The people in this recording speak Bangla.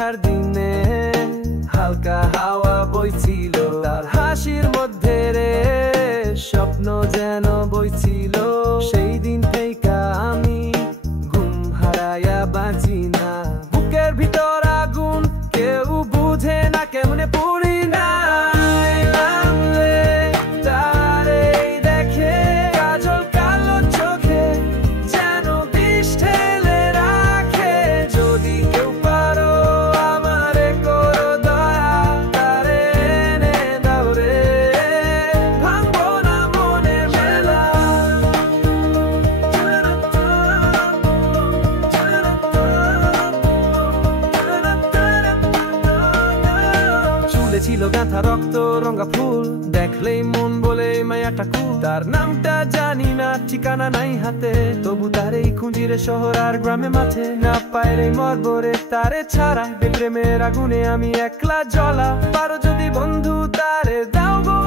বর্ষার দিনে হালকা হাওয়া বইছিল, তার হাসির মধ্যে রে স্বপ্ন যেন বইছিল। সেই দিন থেকে আমি ঘুম হারাইয়া বাঁচি না, বুকের ভিতর আগুন কেউ বুঝে না, কেমনে পড়ি না। ছিল গাঁথা রক্ত রঙা ফুল, দেখলেই মন বলে মায়াটা কুল। তার নামটা জানি না, ঠিকানা নাই হাতে, তবু তারেই খুঁজিরে শহর আর গ্রামে মাঠে। না পাইলে মরবরে তারে ছাড়া, প্রেমের আগুনে আমি একলা জ্বলা। পারো যদি বন্ধু তারে দাও গো।